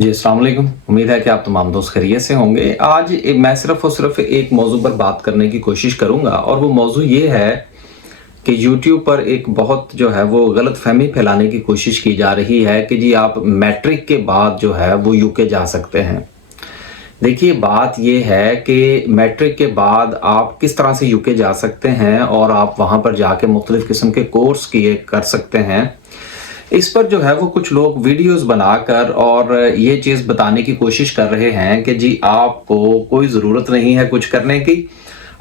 जी अस्सलाम वालेकुम। उम्मीद है कि आप तमाम दोस्त खैरियत से होंगे। आज मैं सिर्फ और सिर्फ एक मौजू पर बात करने की कोशिश करूंगा और वो मौजू ये है कि YouTube पर एक बहुत जो है वो गलत फहमी फैलाने की कोशिश की जा रही है कि जी आप मैट्रिक के बाद जो है वो यूके जा सकते हैं। देखिए बात ये है कि मैट्रिक के बाद आप किस तरह से यूके जा सकते हैं और आप वहाँ पर जाके मुख्तलिफ़ किस्म के कोर्स किए कर सकते हैं। इस पर जो है वो कुछ लोग वीडियोस बनाकर और ये चीज़ बताने की कोशिश कर रहे हैं कि जी आपको कोई ज़रूरत नहीं है कुछ करने की,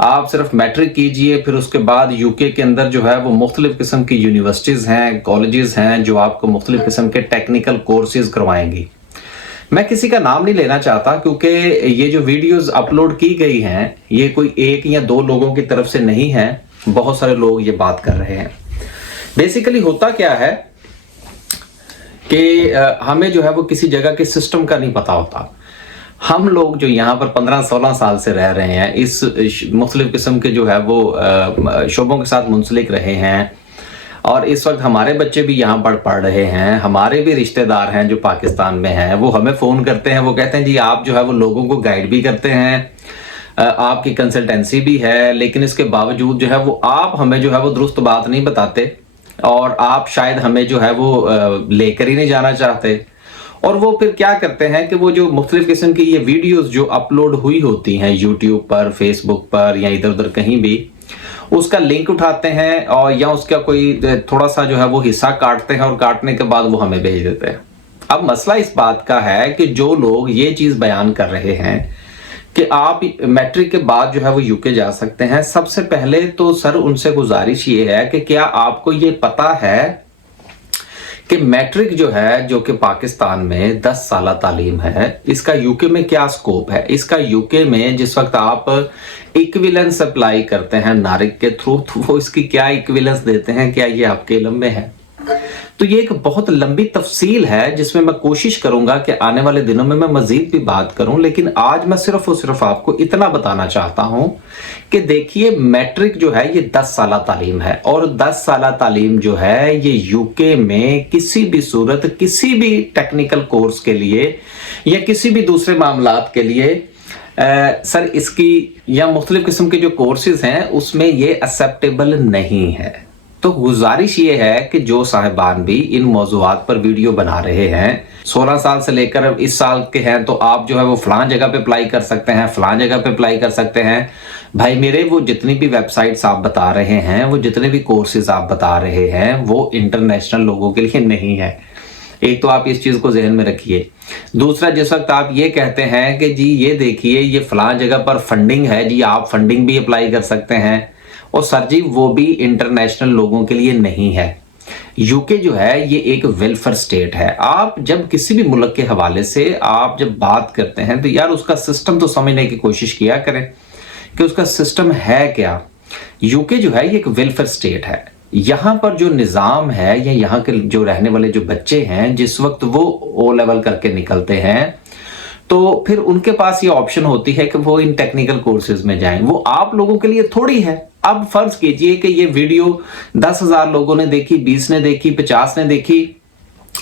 आप सिर्फ मैट्रिक कीजिए, फिर उसके बाद यूके के अंदर जो है वो मुख्तलिफ़ किस्म की यूनिवर्सिटीज़ हैं, कॉलेजेस हैं जो आपको मुख्तलिफ़ किस्म के टेक्निकल कोर्सेज़ करवाएंगी। मैं किसी का नाम नहीं लेना चाहता क्योंकि ये जो वीडियोस अपलोड की गई हैं ये कोई एक या दो लोगों की तरफ से नहीं है, बहुत सारे लोग ये बात कर रहे हैं। बेसिकली होता क्या है कि हमें जो है वो किसी जगह के सिस्टम का नहीं पता होता। हम लोग जो यहाँ पर 15-16 साल से रह रहे हैं, इस मुख्तलिफ़ किस्म के जो है वो शोबों के साथ मुंसलिक रहे हैं और इस वक्त हमारे बच्चे भी यहाँ पर पढ़ रहे हैं। हमारे भी रिश्तेदार हैं जो पाकिस्तान में हैं, वो हमें फ़ोन करते हैं, वो कहते हैं जी आप जो है वो लोगों को गाइड भी करते हैं, आपकी कंसल्टेंसी भी है, लेकिन इसके बावजूद जो है वो आप हमें जो है वो दुरुस्त बात नहीं बताते और आप शायद हमें जो है वो लेकर ही नहीं जाना चाहते। और वो फिर क्या करते हैं कि वो जो मुख्तलिफ़ किस्म की ये वीडियोस जो अपलोड हुई होती हैं यूट्यूब पर, फेसबुक पर या इधर उधर कहीं भी, उसका लिंक उठाते हैं और या उसका कोई थोड़ा सा जो है वो हिस्सा काटते हैं और काटने के बाद वो हमें भेज देते हैं। अब मसला इस बात का है कि जो लोग ये चीज़ बयान कर रहे हैं कि आप मैट्रिक के बाद जो है वो यूके जा सकते हैं, सबसे पहले तो सर उनसे गुजारिश ये है कि क्या आपको ये पता है कि मैट्रिक जो है जो कि पाकिस्तान में 10 साल तालीम है, इसका यूके में क्या स्कोप है। इसका यूके में जिस वक्त आप इक्विवेलेंस अप्लाई करते हैं नारिक के थ्रू, तो वो इसकी क्या इक्विवेलेंस देते हैं, क्या ये आपके इल्म में है। तो ये एक बहुत लंबी तफसील है जिसमें मैं कोशिश करूंगा कि आने वाले दिनों में मैं मजीद भी बात करूं, लेकिन आज मैं सिर्फ और सिर्फ आपको इतना बताना चाहता हूं कि देखिए मैट्रिक जो है ये 10 साल तालीम है और 10 साल तालीम जो है ये यूके में किसी भी सूरत, किसी भी टेक्निकल कोर्स के लिए या किसी भी दूसरे मामलात के लिए सर इसकी या मुख्तलिफ किस्म के जो कोर्सेज हैं उसमें ये एक्सेप्टेबल नहीं है। तो गुजारिश ये है कि जो साहिबान भी इन मौजूआत पर वीडियो बना रहे हैं, 16 साल से लेकर इस साल के हैं, तो आप जो है वो फलां जगह पे अप्लाई कर सकते हैं, फलां जगह पे अप्लाई कर सकते हैं। भाई मेरे वो जितनी भी वेबसाइट्स आप बता रहे हैं, वो जितने भी कोर्सेज आप बता रहे हैं, वो इंटरनेशनल लोगों के लिए नहीं है। एक तो आप इस चीज को जहन में रखिए। दूसरा, जिस वक्त आप ये कहते हैं कि जी ये देखिए ये फलां जगह पर फंडिंग है, जी आप फंडिंग भी अप्लाई कर सकते हैं, और सर जी वो भी इंटरनेशनल लोगों के लिए नहीं है। यूके जो है ये एक वेलफेयर स्टेट है। आप जब किसी भी मुल्क के हवाले से आप जब बात करते हैं तो यार उसका सिस्टम तो समझने की कोशिश किया करें कि उसका सिस्टम है क्या। यूके जो है ये एक वेलफेयर स्टेट है। यहाँ पर जो निज़ाम है या यहाँ के जो रहने वाले जो बच्चे हैं, जिस वक्त वो ओ लेवल करके निकलते हैं तो फिर उनके पास ये ऑप्शन होती है कि वो इन टेक्निकल कोर्सेज में जाएं। वो आप लोगों के लिए थोड़ी है। अब फर्ज कीजिए कि ये वीडियो 10,000 लोगों ने देखी, 20 ने देखी, 50 ने देखी।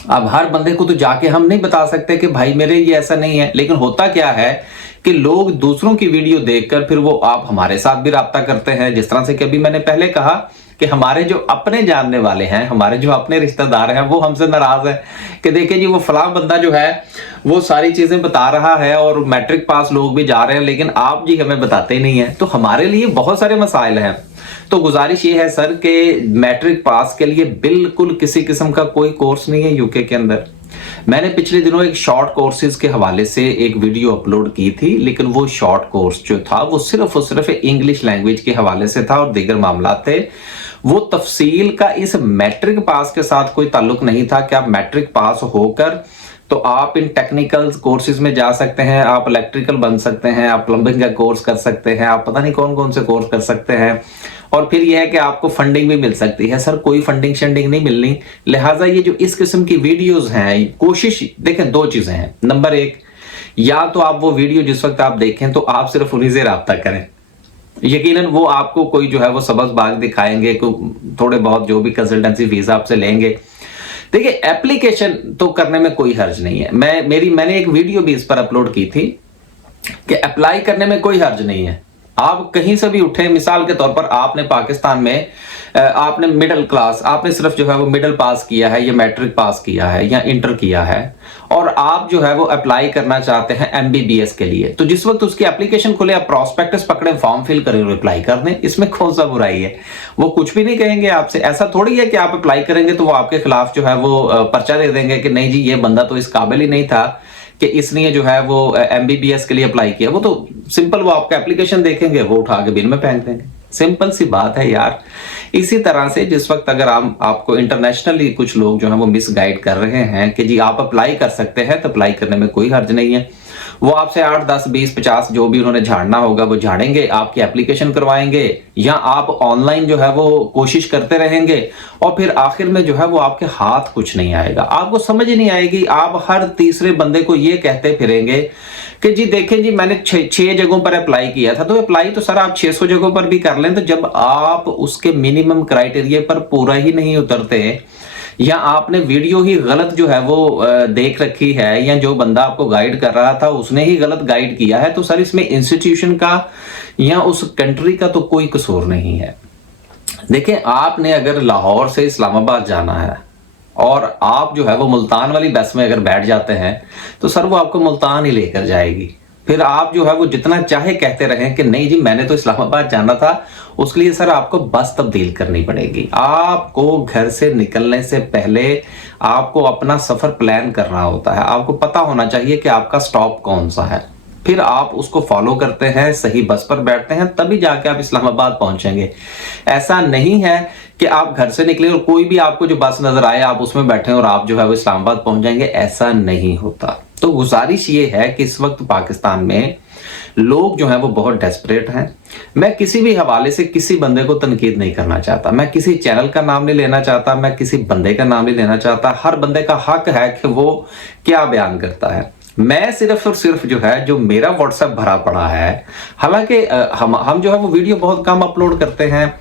अब हर बंदे को तो जाके हम नहीं बता सकते कि भाई मेरे ये ऐसा नहीं है, लेकिन होता क्या है कि लोग दूसरों की वीडियो देखकर फिर वो आप हमारे साथ भी राब्ता करते हैं। जिस तरह से कि अभी मैंने पहले कहा कि हमारे जो अपने जानने वाले हैं, हमारे जो अपने रिश्तेदार हैं, वो हमसे नाराज है कि देखिए जी वो फलां बंदा जो है वो सारी चीजें बता रहा है और मैट्रिक पास लोग भी जा रहे हैं, लेकिन आप जी हमें बताते ही नहीं है। तो हमारे लिए बहुत सारे मसाइल हैं। तो गुजारिश ये है सर कि मैट्रिक पास के लिए बिल्कुल किसी किस्म का कोई कोर्स नहीं है यूके के अंदर। मैंने पिछले दिनों एक शॉर्ट कोर्सेज के हवाले से एक वीडियो अपलोड की थी, लेकिन वो शॉर्ट कोर्स जो था वो सिर्फ और सिर्फ इंग्लिश लैंग्वेज के हवाले से था और दीगर मामला थे। वो तफसील का इस मैट्रिक पास के साथ कोई ताल्लुक नहीं था कि आप मैट्रिक पास होकर तो आप इन टेक्निकल कोर्सेज में जा सकते हैं, आप इलेक्ट्रिकल बन सकते हैं, आप प्लम्बिंग का कोर्स कर सकते हैं, आप पता नहीं कौन कौन से कोर्स कर सकते हैं, और फिर यह है कि आपको फंडिंग भी मिल सकती है। सर कोई फंडिंग शंडिंग नहीं मिलनी। लिहाजा ये जो इस किस्म की वीडियोस हैं, कोशिश देखें, दो चीजें हैं। नंबर एक, या तो आप वो वीडियो जिस वक्त आप देखें तो आप सिर्फ उन्हीं से राब्ता करें। यकीनन वो आपको कोई जो है वो सबज बाग दिखाएंगे, थोड़े बहुत जो भी कंसल्टेंसी फीस आपसे लेंगे, देखिए, एप्लीकेशन तो करने में कोई हर्ज नहीं है। मैंने एक वीडियो भी इस पर अपलोड की थी कि अप्लाई करने में कोई हर्ज नहीं है। आप कहीं से भी उठे, मिसाल के तौर पर आपने पाकिस्तान में आपने मिडिल क्लास, आपने सिर्फ जो है वो मिडिल पास किया है या मैट्रिक पास किया है या इंटर किया है, और आप जो है वो अप्लाई करना चाहते हैं एमबीबीएस के लिए, तो जिस वक्त उसकी एप्लीकेशन खुले आप प्रॉस्पेक्टस पकड़े, फॉर्म फिल करें और अप्लाई कर दें। इसमें कौन सा बुराई है? वो कुछ भी नहीं कहेंगे आपसे। ऐसा थोड़ी है कि आप अप्लाई करेंगे तो वो आपके खिलाफ जो है वो पर्चा दे देंगे कि नहीं जी ये बंदा तो इस काबिल ही नहीं था कि इसलिए जो है वो एमबीबीएस के लिए अप्लाई किया। वो तो सिंपल, वो आपका एप्लीकेशन देखेंगे, वो उठा के बिन में फेंक देंगे। सिंपल सी बात है यार। इसी तरह से जिस वक्त अगर आपको इंटरनेशनली कुछ लोग जो है वो मिसगाइड कर रहे हैं कि जी आप अप्लाई कर सकते हैं, तो अप्लाई करने में कोई हर्ज नहीं है। वो आपसे 8, 10, 20, 50 जो भी उन्होंने झाड़ना होगा वो झाड़ेंगे, आपकी एप्लीकेशन करवाएंगे, या आप ऑनलाइन जो है वो कोशिश करते रहेंगे, और फिर आखिर में जो है वो आपके हाथ कुछ नहीं आएगा। आपको समझ नहीं आएगी। आप हर तीसरे बंदे को ये कहते फिरेंगे कि जी देखें जी मैंने 6 जगहों पर अप्लाई किया था। तो अप्लाई तो सर आप 600 जगहों पर भी कर लें, तो जब आप उसके मिनिमम क्राइटेरिया पर पूरा ही नहीं उतरते, या आपने वीडियो ही गलत जो है वो देख रखी है, या जो बंदा आपको गाइड कर रहा था उसने ही गलत गाइड किया है, तो सर इसमें इंस्टीट्यूशन का या उस कंट्री का तो कोई कसूर नहीं है। देखिए, आपने अगर लाहौर से इस्लामाबाद जाना है और आप जो है वो मुल्तान वाली बस में अगर बैठ जाते हैं, तो सर वो आपको मुल्तान ही लेकर जाएगी। फिर आप जो है वो जितना चाहे कहते रहें कि नहीं जी मैंने तो इस्लामाबाद जाना था, उसके लिए सर आपको बस तब्दील करनी पड़ेगी। आपको घर से निकलने से पहले आपको अपना सफर प्लान करना होता है। आपको पता होना चाहिए कि आपका स्टॉप कौन सा है, फिर आप उसको फॉलो करते हैं, सही बस पर बैठते हैं, तभी जाके आप इस्लामाबाद पहुंचेंगे। ऐसा नहीं है कि आप घर से निकले और कोई भी आपको जो बस नजर आए आप उसमें बैठे और आप जो है वो इस्लामाबाद पहुंच जाएंगे। ऐसा नहीं होता। तो गुजारिश ये है कि इस वक्त पाकिस्तान में लोग जो हैं वो बहुत डेस्परेट हैं। मैं किसी भी हवाले से किसी बंदे को तनकीद नहीं करना चाहता, मैं किसी चैनल का नाम नहीं लेना चाहता, मैं किसी बंदे का नाम नहीं लेना चाहता। हर बंदे का हक है कि वो क्या बयान करता है। मैं सिर्फ और सिर्फ जो है जो मेरा व्हाट्सएप भरा पड़ा है, हालांकि हम जो है वो वीडियो बहुत कम अपलोड करते हैं,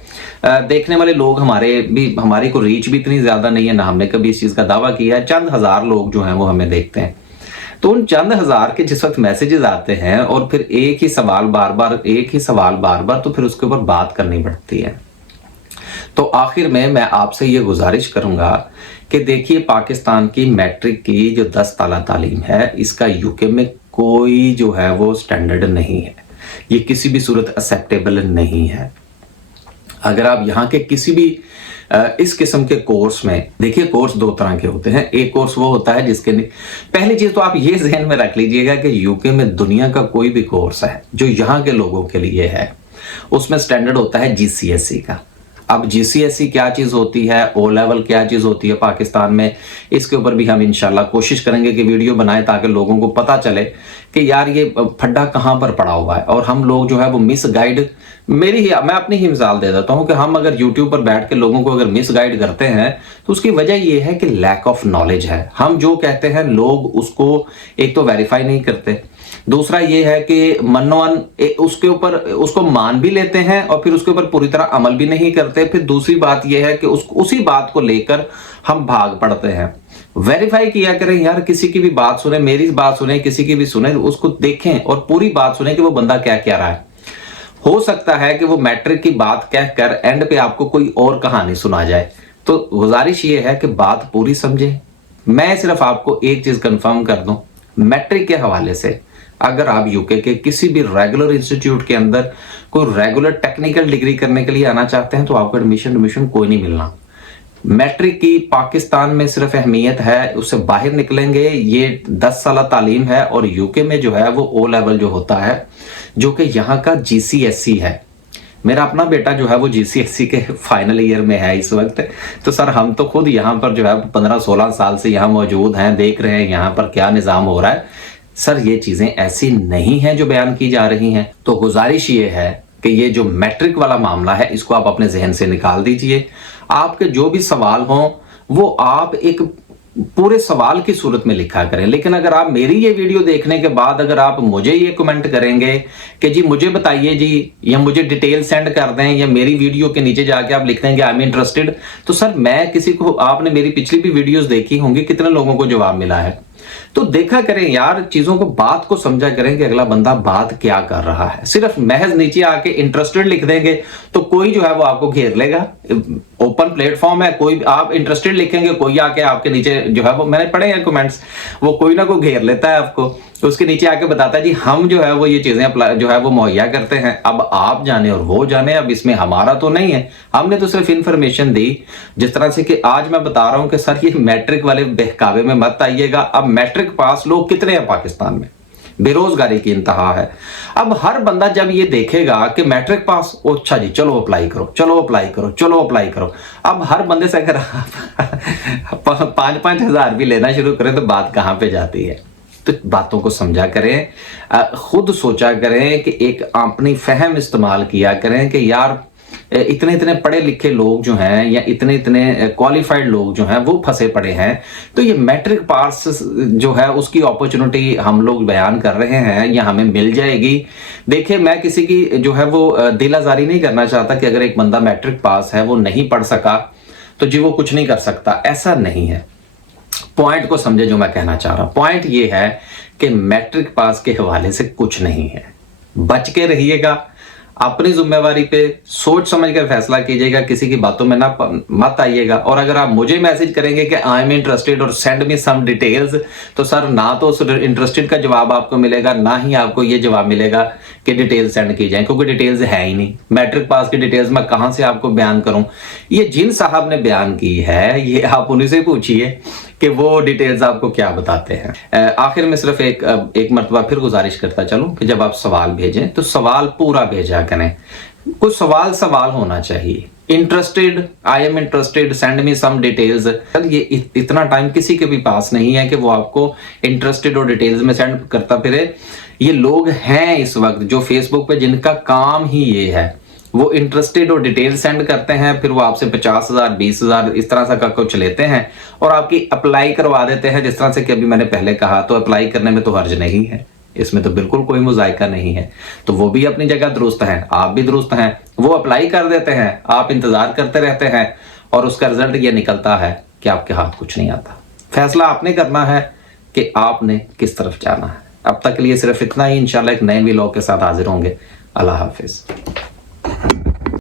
देखने वाले लोग हमारी को रीच भी इतनी ज्यादा नहीं है, ना हमने कभी इस चीज का दावा किया है। चंद हजार लोग जो हैं वो हमें देखते हैं। तो उन चंद हजार के जिस वक्त मैसेजेस आते हैं और फिर एक ही सवाल बार बार, तो फिर उसके ऊपर बात करनी पड़ती है। तो आखिर में मैं आपसे ये गुजारिश करूंगा कि देखिए, पाकिस्तान की मैट्रिक की जो 10 ताला तालीम है, इसका यूके में कोई जो है वो स्टैंडर्ड नहीं है। ये किसी भी सूरत एक्सेप्टेबल नहीं है। अगर आप यहाँ के किसी भी इस किस्म के कोर्स में देखिए, कोर्स 2 तरह के होते हैं। एक कोर्स वो होता है जिसके पहली चीज तो आप ये जहन में रख लीजिएगा कि यूके में दुनिया का कोई भी कोर्स है जो यहाँ के लोगों के लिए है, उसमें स्टैंडर्ड होता है जीसीएसई का। अब जीसीएसई क्या चीज होती है, ओ लेवल क्या चीज होती है पाकिस्तान में, इसके ऊपर भी हम इंशाल्लाह कोशिश करेंगे कि वीडियो बनाएं ताकि लोगों को पता चले कि यार ये फड्डा कहां पर पड़ा हुआ है। और हम लोग जो है वो मिस गाइड, मैं अपनी ही मिसाल दे देता हूं कि हम अगर यूट्यूब पर बैठ के लोगों को अगर मिस गाइड करते हैं तो उसकी वजह ये है कि लैक ऑफ नॉलेज है। हम जो कहते हैं लोग उसको एक तो वेरीफाई नहीं करते, दूसरा ये है कि मनोअन उसके ऊपर उसको मान भी लेते हैं और फिर उसके ऊपर पूरी तरह अमल भी नहीं करते। फिर दूसरी बात यह है कि उसी बात को लेकर हम भाग पड़ते हैं। वेरीफाई किया करें यार, किसी की भी बात सुने, मेरी बात सुने, किसी की भी सुने, उसको देखें और पूरी बात सुने कि वो बंदा क्या कह रहा है। हो सकता है कि वो मैट्रिक की बात कहकर एंड पे आपको कोई और कहानी सुना जाए। तो गुजारिश ये है कि बात पूरी समझें। मैं सिर्फ आपको एक चीज कंफर्म कर दूं, मैट्रिक के हवाले से अगर आप यूके के किसी भी रेगुलर इंस्टीट्यूट के अंदर कोई रेगुलर टेक्निकल डिग्री करने के लिए आना चाहते हैं तो आपको एडमिशन कोई नहीं मिलना। मैट्रिक की पाकिस्तान में सिर्फ अहमियत है, उससे बाहर निकलेंगे ये 10 साल तालीम है। और यूके में जो है वो ओ लेवल जो होता है, जो कि यहाँ का जीसीएसई है। मेरा अपना बेटा जो है वो जीसीएसई के फाइनल ईयर में है इस वक्त। तो सर हम तो खुद यहाँ पर जो है 15-16 साल से यहाँ मौजूद हैं, देख रहे हैं यहाँ पर क्या निज़ाम हो रहा है। सर ये चीजें ऐसी नहीं हैं जो बयान की जा रही हैं। तो गुजारिश ये है कि ये जो मैट्रिक वाला मामला है इसको आप अपने जहन से निकाल दीजिए। आपके जो भी सवाल हों वो आप एक पूरे सवाल की सूरत में लिखा करें। लेकिन अगर आप मेरी ये वीडियो देखने के बाद अगर आप मुझे ये कमेंट करेंगे कि जी मुझे बताइए जी, या मुझे डिटेल सेंड कर दें, या मेरी वीडियो के नीचे जाके आप लिख देंगे आई एम इंटरेस्टेड, तो सर मैं किसी को, आपने मेरी पिछली भी वीडियोस देखी होंगी, कितने लोगों को जवाब मिला है। तो देखा करें यार, चीजों को, बात को समझा करें कि अगला बंदा बात क्या कर रहा है। सिर्फ महज नीचे आके इंटरेस्टेड लिख देंगे तो कोई जो है वो आपको घेर लेगा। ओपन प्लेटफॉर्म है, कोई आप इंटरेस्टेड लिखेंगे, कोई आके आपके नीचे जो है वो, मैंने पढ़े हैं कमेंट्स, वो कोई ना कोई घेर लेता है आपको, तो उसके नीचे आके बताता है जी हम जो है वो ये चीजें जो है वो मुहैया करते हैं। अब आप जाने और वो जाने, अब इसमें हमारा तो नहीं है, हमने तो सिर्फ इंफॉर्मेशन दी। जिस तरह से कि आज मैं बता रहा हूं कि सर ये मैट्रिक वाले बहकावे में मत आइएगा। अब मैट्रिक पास लोग कितने हैं पाकिस्तान में, बेरोजगारी की इंतहा है। अब हर बंदा जब ये देखेगा कि मैट्रिक पास, अच्छा जी चलो अप्लाई करो, चलो अप्लाई करो, चलो अप्लाई करो। अब हर बंदे से अगर आप 5-5 हजार भी लेना शुरू करें तो बात कहां पे जाती है। तो बातों को समझा करें, खुद सोचा करें कि एक अपनी फहम इस्तेमाल किया करें कि यार इतने इतने पढ़े लिखे लोग जो हैं, या इतने इतने क्वालिफाइड लोग जो हैं वो फंसे पड़े हैं। तो ये मैट्रिक पास जो है उसकी अपॉर्चुनिटी हम लोग बयान कर रहे हैं, या हमें मिल जाएगी। देखिए मैं किसी की जो है वो दिल आजारी नहीं करना चाहता कि अगर एक बंदा मैट्रिक पास है, वो नहीं पढ़ सका तो जी वो कुछ नहीं कर सकता, ऐसा नहीं है। पॉइंट को समझे जो मैं कहना चाह रहा हूं। पॉइंट ये है कि मैट्रिक पास के हवाले से कुछ नहीं है, बच के रहिएगा, अपनी जिम्मेवारी पे सोच समझ कर फैसला कीजिएगा, किसी की बातों में ना मत आइएगा। और अगर आप मुझे मैसेज करेंगे कि आई एम इंटरेस्टेड और सेंड मी सम डिटेल्स, तो सर ना तो उस इंटरेस्टेड का जवाब आपको मिलेगा, ना ही आपको ये जवाब मिलेगा कि डिटेल्स सेंड की जाए, क्योंकि डिटेल्स है ही नहीं। मैट्रिक पास की डिटेल्स मैं कहां से आपको बयान करूं। ये जिन साहब ने बयान की है, ये आप उन्हीं से पूछिए कि वो डिटेल्स आपको क्या बताते हैं। आखिर में सिर्फ एक मर्तबा फिर गुजारिश करता चलूं कि जब आप सवाल भेजें तो सवाल पूरा भेजा करें। कुछ सवाल होना चाहिए। Interested, I am interested, send me some details. ये इतना टाइम किसी के भी पास नहीं है कि वो आपको इंटरेस्टेड और डिटेल्स में सेंड करता फिरे। ये लोग हैं इस वक्त जो फेसबुक पे जिनका काम ही ये है, वो इंटरेस्टेड और डिटेल सेंड करते हैं, फिर वो आपसे 50,000 20,000 इस तरह सा कुछ लेते हैं और आपकी अप्लाई करवा देते हैं। जिस तरह से कि अभी मैंने पहले कहा, तो अप्लाई करने में तो हर्ज नहीं है, इसमें तो बिल्कुल कोई मुजायका नहीं है। तो वो भी अपनी जगह दुरुस्त हैं, आप भी दुरुस्त हैं। वो अप्लाई कर देते हैं, आप इंतजार करते रहते हैं, और उसका रिजल्ट ये निकलता है कि आपके हाथ कुछ नहीं आता। फैसला आपने करना है कि आपने किस तरफ जाना है। अब तक के लिए सिर्फ इतना ही। इंशाल्लाह एक नए व्लॉग के साथ हाजिर होंगे। अल्लाह हाफिज।